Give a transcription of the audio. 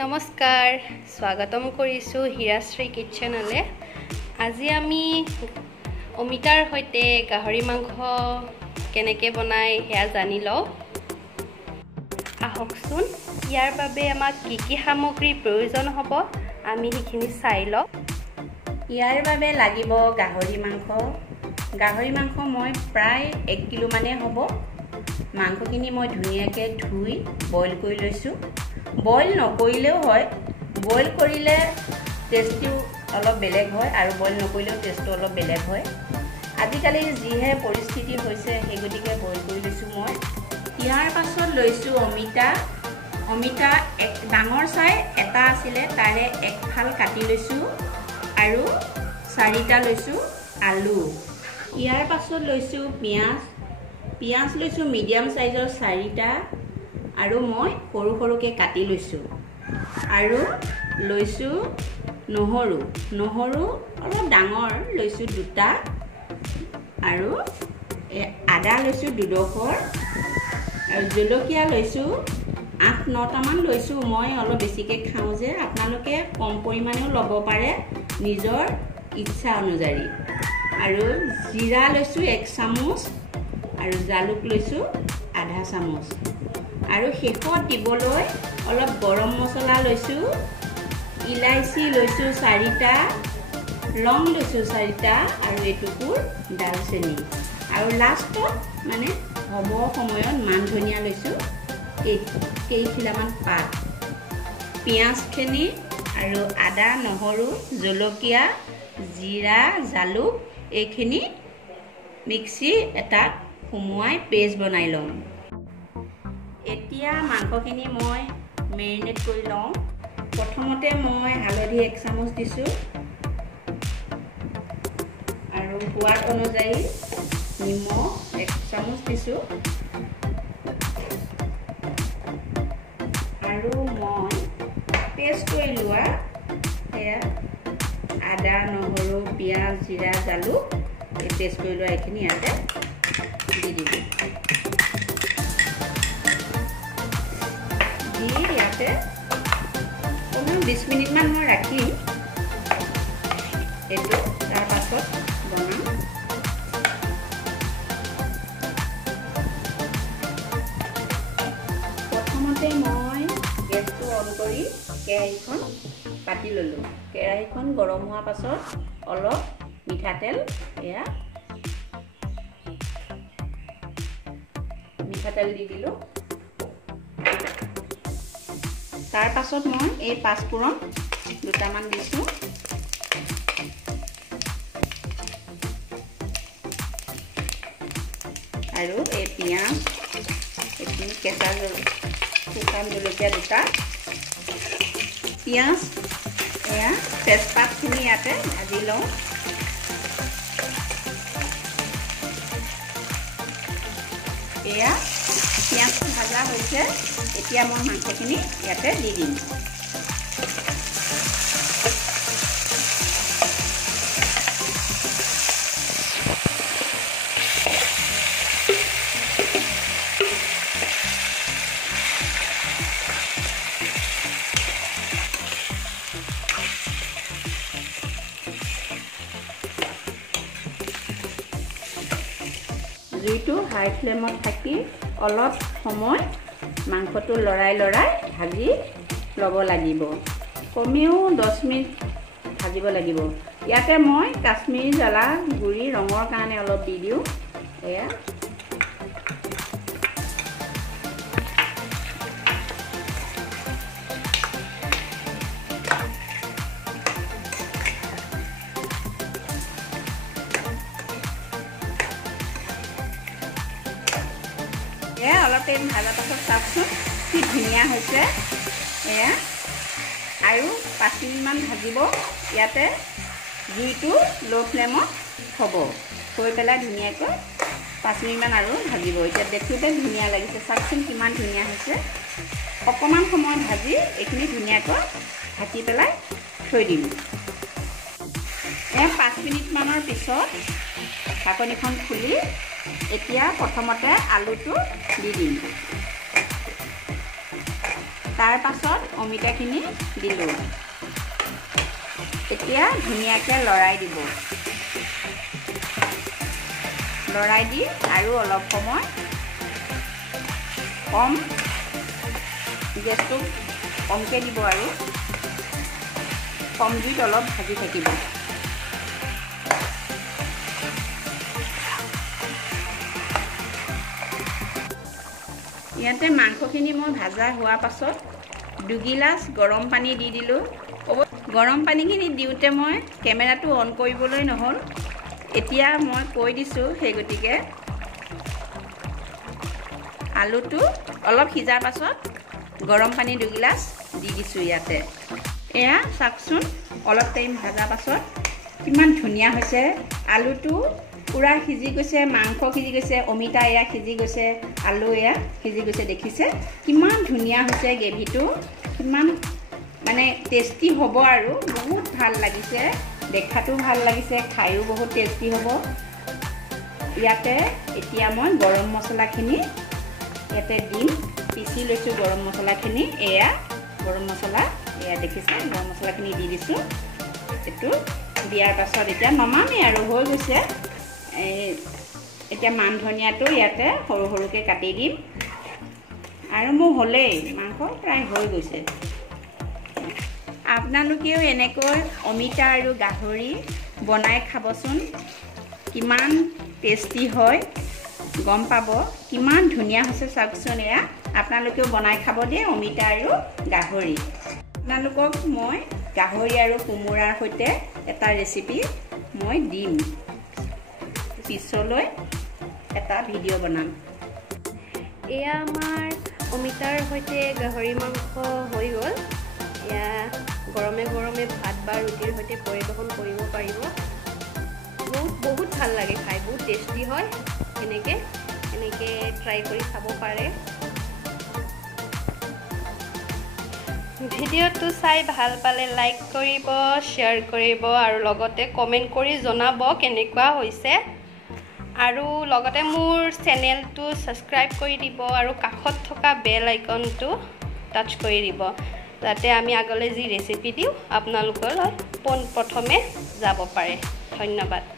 নমস্কাৰ স্বাগতম কৰিছো হিৰাশ্ৰী কিচেনলে। আজি আমি অমিতাৰ সৈতে গাহৰি মাংস কেনেকৈ বনাই হেয়া জানি লওঁ। আহকচোন ইয়াৰ বাবে আমাক কি সামগ্ৰী প্ৰয়োজন হ'ব আমি সেইখিনি চাই লওঁ। ইয়াৰ বাবে লাগিব গাহৰি মাংস মই প্ৰায় 1 কিলো মানে হ'ব। মাংসখিনি মই ধুনীয়াকৈ ধুই বইল কৰি লৈছোঁ। বইল নকৰিলেও হয়, বইল কৰিলে টেষ্টটো অলপ বেলেগ হয় আৰু বইল নকৰিলেও টেষ্টটো অলপ বেলেগ হয়। আজিকালি যিহে পৰিস্থিতি হৈছে সেই গতিকে বইল কৰি লৈছোঁ মই। ইয়াৰ পাছত লৈছোঁ অমিতা এক ডাঙৰ চাই এটা আছিলে তাৰে এক ফাল কাটি লৈছোঁ আৰু 4টা লৈছোঁ আলু। ইয়াৰ পাছত লৈছোঁ পিঁয়াজ লৈছোঁ মিডিয়াম চাইজৰ 4টা আৰু মই সৰু সৰুকৈ কাটি লৈছোঁ। আৰু লৈছোঁ নহৰু অলপ ডাঙৰ লৈছোঁ 2টা আৰু আদা লৈছোঁ 2ডোখৰ আৰু জলকীয়া লৈছোঁ 8-9টামান লৈছোঁ। মই অলপ বেছিকৈ খাওঁ যে, আপোনালোকে কম পৰিমাণেও ল'ব পাৰে নিজৰ ইচ্ছা অনুযায়ী। আৰু জিৰা লৈছোঁ 1 চামুচ আৰু জালুক লৈছোঁ আধা চামুচ আৰু শেষত দিবলৈ অলপ গৰম মছলা লৈছোঁ, ইলাইচি লৈছোঁ 4টা, লং লৈছোঁ 4টা আৰু এটুকুৰ দালচেনি আৰু লাষ্টত মানে হ'ব সময়ত মান ধনিয়া লৈছোঁ কেইখিলামান পাত। পিঁয়াজখিনি আৰু আদা নহৰু জলকীয়া জিৰা জালুক এইখিনি মিক্সি এটাত সুমুৱাই পেষ্ট বনাই লওঁ। এতিয়া মাংসখিনি মই মেৰিনেট কৰি লওঁ। প্ৰথমতে মই হালধি 1 চামুচ দিছোঁ আৰু সোৱাদ অনুযায়ী নিমখ 1 চামুচ দিছোঁ আৰু মই পেষ্ট কৰি লোৱা সেয়া আদা নহৰু পিঁয়াজ জিৰা জালুক এই পেষ্ট কৰি লোৱা এইখিনি ইয়াতে দি দিলোঁ। ইয়াতে কমেও 20 মিনিটমান মই ৰাখিম এইটো, তাৰ পাছত বনাম। প্ৰথমতে মই গেছটো অন কৰি কেৰাহীখন পাতি ল'লোঁ। কেৰাহীখন গৰম হোৱাৰ পাছত অলপ মিঠাতেল দি দিলোঁ। তাৰ পাছত মই এই 5 ফোৰণ 2টামান দিছোঁ আৰু এই পিঁয়াজ এইখিনি কেঁচা শুকান জলকীয়া 2টা পিঁয়াজ তেজপাতখিনি ইয়াতে ভাজি লওঁ। পিঁয়াজটো ভাজা হৈছে, এতিয়া মই মাংসখিনি ইয়াতে দি দিম। জুইটো হাই ফ্লেমত থাকি অলপ সময় মাংসটো লৰাই ভাজি ল'ব লাগিব। কমেও 10 মিনিট ভাজিব লাগিব। ইয়াতে মই কাশ্মীৰী জ্বালা গুড়ি ৰঙৰ কাৰণে অলপ দি দিওঁ। অলপ টাইম ভাজাৰ পাছত চাওকচোন কি ধুনীয়া হৈছে। আৰু 5 মিনিটমান ভাজিব। ইয়াতে জুইটো ল' ফ্লেমত হ'ব, থৈ পেলাই ধুনীয়াকৈ 5 মিনিটমান আৰু ভাজিব। এতিয়া দেখোঁতে ধুনীয়া লাগিছে, চাওকচোন কিমান ধুনীয়া হৈছে। অকণমান সময় ভাজি এইখিনি ধুনীয়াকৈ ঢাকি পেলাই থৈ দিম। 5 মিনিটমানৰ পিছত ঢাকনিখন খুলি এতিয়া প্ৰথমতে আলুটো দি দিম। তাৰ পাছত অমিতাখিনি দিলোঁ। এতিয়া ধুনীয়াকৈ লৰাই দিব। লৰাই দি আৰু অলপ সময় কম গেছটো কমকৈ দিব আৰু কম জুইত অলপ ভাজি থাকিব। ইয়াতে মাংসখিনি মই ভাজা হোৱাৰ পাছত 2 গিলাচ গৰম পানী দি দিলোঁ। গৰম পানীখিনি দিওঁতে মই কেমেৰাটো অন কৰিবলৈ নহ'ল, এতিয়া মই কৈ দিছোঁ, সেই গতিকে আলুটো অলপ সিজাৰ পাছত গৰম পানী 2 গিলাচ দি দিছোঁ ইয়াতে। এয়া চাওকচোন, অলপ টাইম ভাজাৰ পাছত কিমান ধুনীয়া হৈছে। আলুটো পুৰা সিজি গৈছে, মাংস সিজি গৈছে, অমিতা এয়া সিজি গৈছে, আলু এয়া সিজি গৈছে। দেখিছে কিমান ধুনীয়া হৈছে গ্ৰেভিটো, কিমান মানে টেষ্টি হ'ব আৰু বহুত ভাল লাগিছে। দেখাতো ভাল লাগিছে, খায়ো বহুত টেষ্টি হ'ব। ইয়াতে এতিয়া মই গৰম মছলাখিনি ইয়াতে দিম। পিচি লৈছোঁ গৰম মছলাখিনি। এয়া গৰম মছলা, এয়া দেখিছে গৰম মছলাখিনি দি দিছোঁ। এইটো দিয়াৰ পাছত এতিয়া নমামেই আৰু হৈ গৈছে। এতিয়া মান ধনিয়াটো ইয়াতে সৰু সৰুকৈ কাটি দিম। আৰু মোৰ হ'লেই, মাংস প্ৰায় হৈ গৈছে। আপোনালোকেও এনেকৈ অমিতা আৰু গাহৰি বনাই খাবচোন, কিমান টেষ্টি হয় গম পাব। কিমান ধুনীয়া হৈছে চাওকচোন। এয়া আপোনালোকেও বনাই খাব দেই, অমিতা আৰু গাহৰি। আপোনালোকক মই গাহৰি আৰু কোমোৰাৰ সৈতে এটা ৰেচিপি মই দিম, পিছলৈ এটা ভিডিঅ' বনাম। এয়া আমাৰ অমিতাৰ সৈতে গাহৰি মাংস হৈ গ'ল। এয়া গৰমে গৰমে ভাত বা ৰুটিৰ সৈতে পৰিৱেশন কৰিব পাৰিব। বহুত ভাল লাগে খাই, বহুত টেষ্টি হয়। এনেকৈ ট্ৰাই কৰি খাব পাৰে। ভিডিঅ'টো চাই ভাল পালে লাইক কৰিব, শ্বেয়াৰ কৰিব আৰু লগতে কমেণ্ট কৰি জনাব কেনেকুৱা হৈছে। আৰু লগতে মোৰ চেনেলটো ছাবস্ক্ৰাইব কৰি দিব আৰু কাষত থকা বেল আইকনটো টাচ কৰি দিব, যাতে আমি আগলৈ যি ৰেচিপি দিওঁ আপোনালোকলৈ পোনপ্ৰথমে যাব পাৰে। ধন্যবাদ।